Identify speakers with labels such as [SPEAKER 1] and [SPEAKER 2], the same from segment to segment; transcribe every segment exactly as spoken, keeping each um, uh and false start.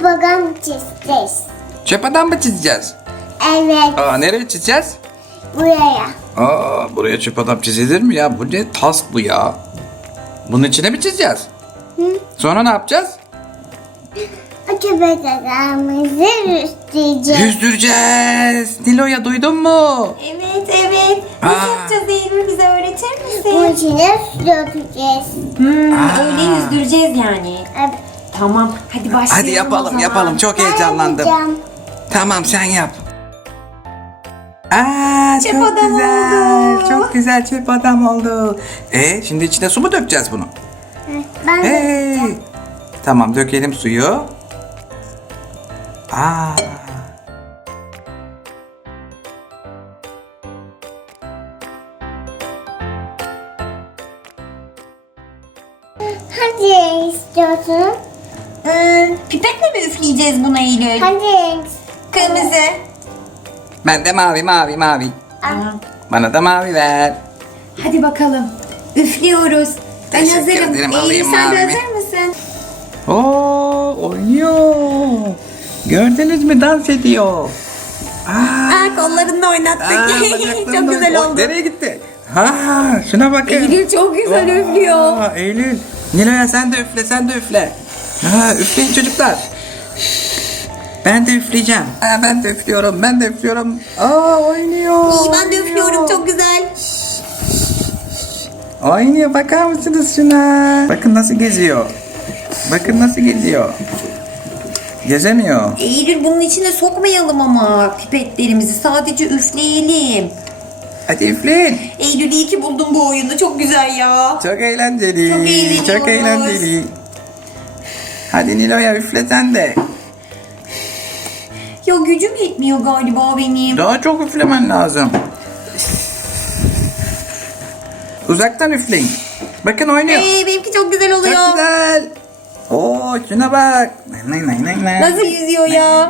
[SPEAKER 1] adam çizeceğiz.
[SPEAKER 2] Çöp adam mı çizeceğiz?
[SPEAKER 1] Evet,
[SPEAKER 2] Aa, nereye çizeceğiz?
[SPEAKER 1] buraya.
[SPEAKER 2] Aa, buraya çöp adam çizilir mi ya? Bu ne tas bu ya? Bunun içine mi çizeceğiz?
[SPEAKER 1] Hı?
[SPEAKER 2] Sonra ne yapacağız?
[SPEAKER 1] O köpek adamımızı üstleyeceğiz.
[SPEAKER 2] Yüzdüreceğiz. Nilo'ya duydun mu?
[SPEAKER 3] Evet evet. Nasıl
[SPEAKER 2] Aa.
[SPEAKER 3] yapacağız Eylül, bize öğretir
[SPEAKER 1] Bunun
[SPEAKER 3] misin?
[SPEAKER 1] içine su dökeceğiz.
[SPEAKER 3] Hmm,
[SPEAKER 2] Aa.
[SPEAKER 3] öyle yüzdüreceğiz yani.
[SPEAKER 1] Evet.
[SPEAKER 3] Tamam hadi başlayalım
[SPEAKER 2] Hadi
[SPEAKER 3] o
[SPEAKER 2] yapalım
[SPEAKER 3] zaman.
[SPEAKER 2] yapalım. Çok
[SPEAKER 1] Ben
[SPEAKER 2] heyecanlandım.
[SPEAKER 1] yapacağım.
[SPEAKER 2] Tamam sen yap. Aa,
[SPEAKER 3] Çöp
[SPEAKER 2] çok
[SPEAKER 3] adam
[SPEAKER 2] güzel.
[SPEAKER 3] oldu.
[SPEAKER 2] Çok güzel çöp adam oldu. E şimdi içine su mu dökeceğiz bunu?
[SPEAKER 1] Evet, Ben de
[SPEAKER 2] Hey. Tamam dökelim suyu. Aa.
[SPEAKER 1] Hangi renk istiyorsun?
[SPEAKER 3] Hmm, pipetle mi üfleyeceğiz buna Eylül?
[SPEAKER 1] Hangi renk?
[SPEAKER 3] Kırmızı.
[SPEAKER 2] Ben de mavi mavi mavi.
[SPEAKER 3] Tamam.
[SPEAKER 2] Bana da mavi ver.
[SPEAKER 3] Hadi bakalım. Üflüyoruz. Ben
[SPEAKER 2] Teşekkür
[SPEAKER 3] hazırım.
[SPEAKER 2] ederim,
[SPEAKER 3] Eylül
[SPEAKER 2] alayım
[SPEAKER 3] sen de
[SPEAKER 2] mavimi.
[SPEAKER 3] hazır mısın?
[SPEAKER 2] Oo, oynuyor. Gördünüz mü dans ediyor. Aa,
[SPEAKER 3] Aa, kollarını da oynattık.
[SPEAKER 2] aa,
[SPEAKER 3] Çok
[SPEAKER 2] bacaklarını
[SPEAKER 3] güzel
[SPEAKER 2] oy-
[SPEAKER 3] oldu.
[SPEAKER 2] Nereye gitti? Ha, şuna bakın.
[SPEAKER 3] Eylül çok güzel üflüyor.
[SPEAKER 2] Aa, Eylül. Nilo'ya sen de üfle, sen de üfle. Ha, üfleyin çocuklar. Ben de üfleyeceğim. Ha, ben de üflüyorum, ben de üflüyorum. Aa, oynuyor.
[SPEAKER 3] İyi ben de üflüyorum,
[SPEAKER 2] oynuyor.
[SPEAKER 3] çok güzel.
[SPEAKER 2] Oynuyor, bakar mısınız şuna? Bakın nasıl geziyor. Bakın nasıl geziyor. Gezemiyor.
[SPEAKER 3] Eylül bunun içine sokmayalım ama pipetlerimizi, sadece üfleyelim.
[SPEAKER 2] Hadi üfleyin.
[SPEAKER 3] Eylül iyi ki buldum bu oyunu, çok güzel ya.
[SPEAKER 2] Çok eğlenceli.
[SPEAKER 3] Çok eğleniyoruz.
[SPEAKER 2] Çok eğlenceli. Hadi Nilo'ya üfle sen de.
[SPEAKER 3] Ya gücüm yetmiyor galiba benim.
[SPEAKER 2] Daha çok üflemen lazım. Uzaktan üfleyin. Bakın oynuyor.
[SPEAKER 3] Ee, benimki çok güzel oluyor.
[SPEAKER 2] Çok güzel. Oo, şuna bak.
[SPEAKER 3] Nasıl yüzüyor ya?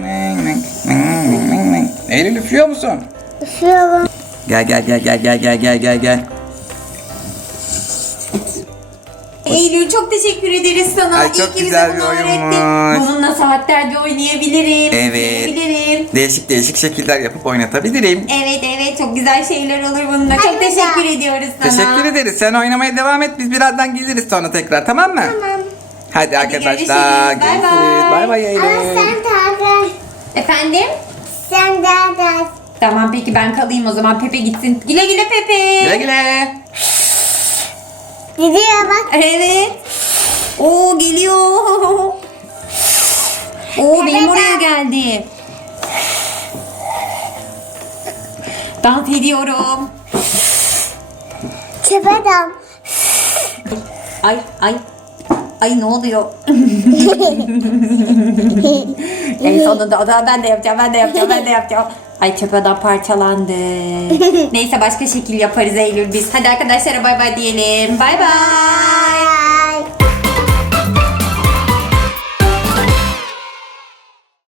[SPEAKER 2] Eylül üflüyor musun?
[SPEAKER 1] Üflüyorum.
[SPEAKER 2] Gel gel gel gel gel gel gel gel gel.
[SPEAKER 3] Eylül çok teşekkür ederiz sana.
[SPEAKER 2] Ay,
[SPEAKER 3] İyi
[SPEAKER 2] çok
[SPEAKER 3] ki bize
[SPEAKER 2] güzel bir
[SPEAKER 3] bunu öğrettin.
[SPEAKER 2] oyunmuş.
[SPEAKER 3] Bununla saatlerce oynayabilirim.
[SPEAKER 2] Evet.
[SPEAKER 3] Oynayabilirim.
[SPEAKER 2] Değişik değişik şekiller yapıp oynatabilirim.
[SPEAKER 3] Evet evet çok güzel şeyler olur bununla. Çok
[SPEAKER 1] Hadi
[SPEAKER 3] teşekkür
[SPEAKER 1] ya.
[SPEAKER 3] ediyoruz sana.
[SPEAKER 2] Teşekkür ederiz. Sen oynamaya devam et. Biz birazdan geliriz sonra tekrar, tamam mı?
[SPEAKER 1] Tamam.
[SPEAKER 2] Hadi, arkadaşlar.
[SPEAKER 3] görüşürüz. Bay
[SPEAKER 2] Görüşürüz.
[SPEAKER 3] bay.
[SPEAKER 2] Bay bay
[SPEAKER 1] Ama
[SPEAKER 2] Eylül.
[SPEAKER 1] sen daha
[SPEAKER 3] Efendim?
[SPEAKER 1] sen daha da
[SPEAKER 3] Tamam peki ben kalayım o zaman. Pepe gitsin. Güle güle Pepe.
[SPEAKER 2] Güle güle.
[SPEAKER 1] gidiyor bak.
[SPEAKER 3] Evet. Oo geliyor. Oo benim oraya geldi. Dans ediyorum.
[SPEAKER 1] Çöp adam.
[SPEAKER 3] Ay ay. Ay ne oluyor? En sonunda o zaman ben de yapacağım, ben de yapacağım, ben de yapacağım. Ay çöp adam parçalandı. Neyse başka şekil yaparız Eylül biz. Hadi arkadaşlara bay bay diyelim. Bay bay.